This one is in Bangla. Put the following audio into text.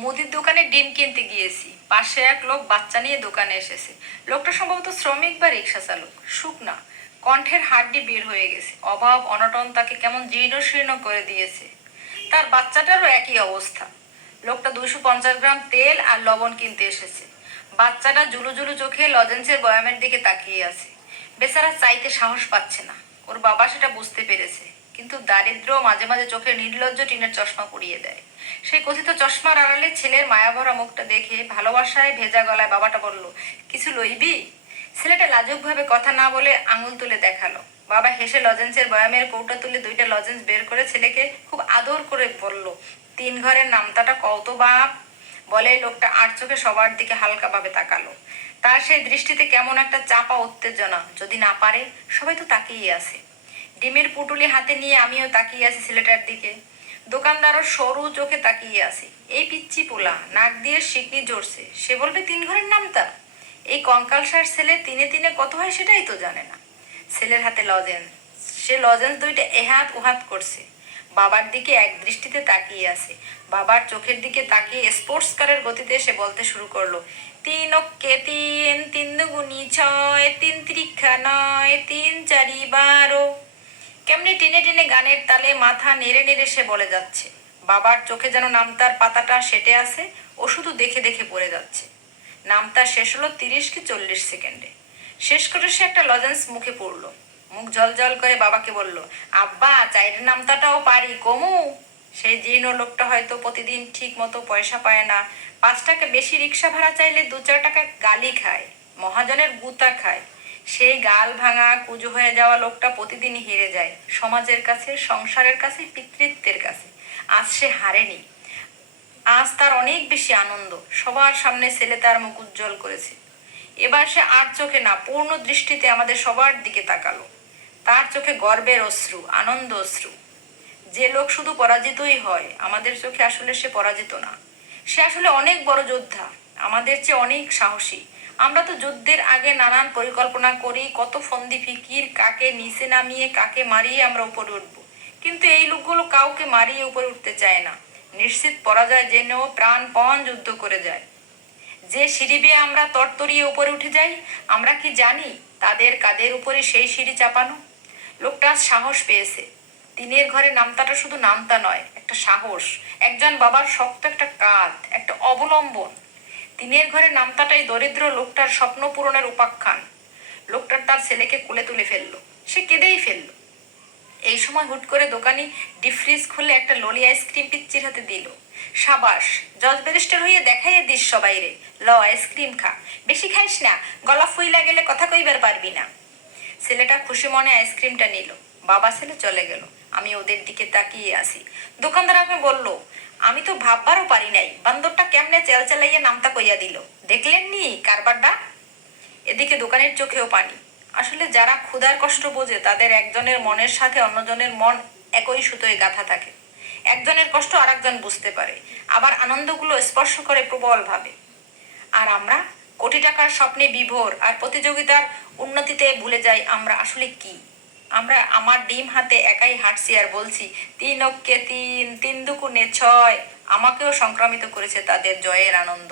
মুদির দোকানে ডিম কিনতে গিয়েছি। পাশে এক লোক বাচ্চা নিয়ে দোকানে এসেছে। লোকটা সম্ভবত শ্রমিক বা রিক্সা চালক, শুকনা। কণ্ঠের হাড্ডি বের হয়ে গেছে। অভাব, অনটন তাকে কেমন জীর্ণ শীর্ণ করে দিয়েছে। তার বাচ্চাটারও একই অবস্থা। লোকটা দুশো পঞ্চাশ গ্রাম তেল আর লবণ কিনতে এসেছে। বাচ্চাটা জুলু জুলু চোখে লজেন্সের বয়ামের দিকে তাকিয়ে আছে। বেচারা চাইতে সাহস পাচ্ছে না। ওর বাবা সেটা বুঝতে পেরেছে। কিন্তু দারিদ্র মাঝে মাঝে চোখে নির্লজ্জ টিনের চশমা পরিয়ে দেয়। সেই কথিত চশমার আড়ালে ছেলের মায়াভরা মুখটা দেখে ভালোবাসায় ভেজা গলায় বাবাটা বলল, কিছু লইবি? ছেলেটা লাজুকভাবে কথা না বলে আঙুল তুলে দেখাল। বাবা হেসে লজেন্সের বয়ামের কৌটা তুলে দুইটা লজেন্স বের করে ছেলেকে খুব আদর করে বলল, তিন ঘরের নামতাটা কত বাপ? বলে লোকটা আট চোখে সবার দিকে হালকাভাবে তাকালো। তার সেই দৃষ্টিতে কেমন একটা চাপা উত্তেজনা, যদি না পারে, সবাই তো তাকিয়ে আছে। ডিমের পুটুলি হাতে নিয়ে আমিও তাকিয়ে আছি ছেলেটার দিকে। দোকানদারও সরু চোখে তাকিয়ে আছে। এই পিচ্ছি পোলা, নাক দিয়ে শিকনি জড়ছে সে বলবে, তিন ঘরের নামতা এই কঙ্কালসার ছেলে তিনে তিনে কত হয় সেটাই তো জানে না। ছেলের হাতে লজেন্স। সে লজেন্স দুইটা এহাত ওহাত করছে। বাবার দিকে এক দৃষ্টিতে তাকিয়ে আছে। বাবার চোখের দিকে তাকিয়ে স্পোর্টস কারের গতিতে সে বলতে শুরু করল, তিন অক্কে তিন তিন দুগুনি ছয়, তিন ত্রিক্ষা নয়, তিন চারি বারো। কেমনি টেনে টেনে গানের তালে মাথা নেড়ে নেড়ে সে বলে যাচ্ছে। বাবার চোখে যেন নামতার পাতাটা সেটে আছে, ও শুধু দেখে দেখে পড়ে যাচ্ছে। নামতা শেষ হলো তিরিশ কি চল্লিশ সেকেন্ডে। শেষ করে সে একটা লজেন্স মুখে পড়ল। মুখ জল জল করে বাবাকে বলল, আব্বা চাইরের নামতাটাও পারি, কমু। সেই জীর্ণ লোকটা হয়তো প্রতিদিন ঠিক মতো পয়সা পায় না। পাঁচ টাকা বেশি রিক্সা ভাড়া চাইলে দু চার টাকা গালি খায়, মহাজনের গুতা খায়। সেই গাল ভাঙা কুজো হয়ে যাওয়া লোকটা প্রতিদিন হেরে যায়। সমাজের কাছে, সংসারের কাছে, পিতৃত্বের কাছে। আজ সে হারেনি। আজ তার অনেক বেশি আনন্দ। সবার সামনে ছেলে তার মুখ উজ্জ্বল করেছে। এবার সে আর চোখে না, পূর্ণ দৃষ্টিতে আমাদের সবার দিকে তাকালো। তার চোখে গর্বের অশ্রু, আনন্দ অশ্রু। যে লোক শুধু পরাজিতই হয়, আমাদের চোখে আসলে সে পরাজিত না। সে আসলে অনেক বড় যোদ্ধা। আমাদের চেয়ে অনেক সাহসী। আমরা তো যুদ্ধের আগে নানান পরিকল্পনা করি, কত ফন্দি ফিকির, কাকে নিচে নামিয়ে, কাকে মারিয়ে আমরা উপরে উঠবো। কিন্তু এই লোকগুলো কাউকে মারিয়ে উপরে উঠতে চায় না। নিশ্চিত পরাজয় জেনেও প্রাণপণ যুদ্ধ করে যায়। যে সিঁড়ি বেয়ে আমরা তরতরিয়ে উপরে উঠে যাই, আমরা কি জানি তাদের কাদের উপরে সেই সিঁড়ি চাপানো? লোকটা সাহস পেয়েছে। তিনের ঘরে নামতাটা শুধু নামতা নয়, একটা সাহস। একজন বাবার শক্ত একটা কাঁধ, একটা অবলম্বন। তিনের ঘরে নামতাটাই দরিদ্র লোকটার স্বপ্ন পূরণের উপাখ্যান। লোকটার তার ছেলেকে কোলে তুলে ফেলল। সে কেঁদেই ফেলল। এই সময় হুট করে দোকানি ডিফ্রিজ খুলে একটা ললি আইসক্রিম পিচ্চির হাতে দিল। সাবাস, জজ ব্যারিস্টার হয়ে দেখাইয়ে দিস সবাই রে ল, আইসক্রিম খা। বেশি খাইস না, গলা ফুইলা গেলে কথা কইবার পারবি না। ছেলেটা খুশি মনে আইসক্রিমটা নিল। বাবা ছেলে চলে গেল। আমি ওদের দিকে তাকিয়ে আসি দোকানদার আমাকে বলল, আমি তো ভাববারও পারি নাই, বান্দরটা কেমনে চেল চেলাইয়া নামতা কইয়া দিল। দেখলেন নি কারবারটা? এদিকে দোকানের চোখেও পানি। আসলে যারা ক্ষুধার কষ্ট বোঝে, তাদের একজনের মনের সাথে অন্যজনের মন একই সুতোয় গাঁথা থাকে। একজনের কষ্ট আরেকজন বুঝতে পারে, আবার আনন্দগুলো স্পর্শ করে প্রবলভাবে। আর আমরা? কোটি টাকার স্বপ্নে বিভোর, আর প্রতিযোগিতার উন্নতিতে ভুলে যাই আমরা আসলে কি? আমরা আমার ডিম হাতে একাই হাঁটছি আর বলছি তিন অক্কে তিন তিন দুকুনে ছয়। আমাকেও সংক্রামিত করেছে তাদের জয়ের আনন্দ।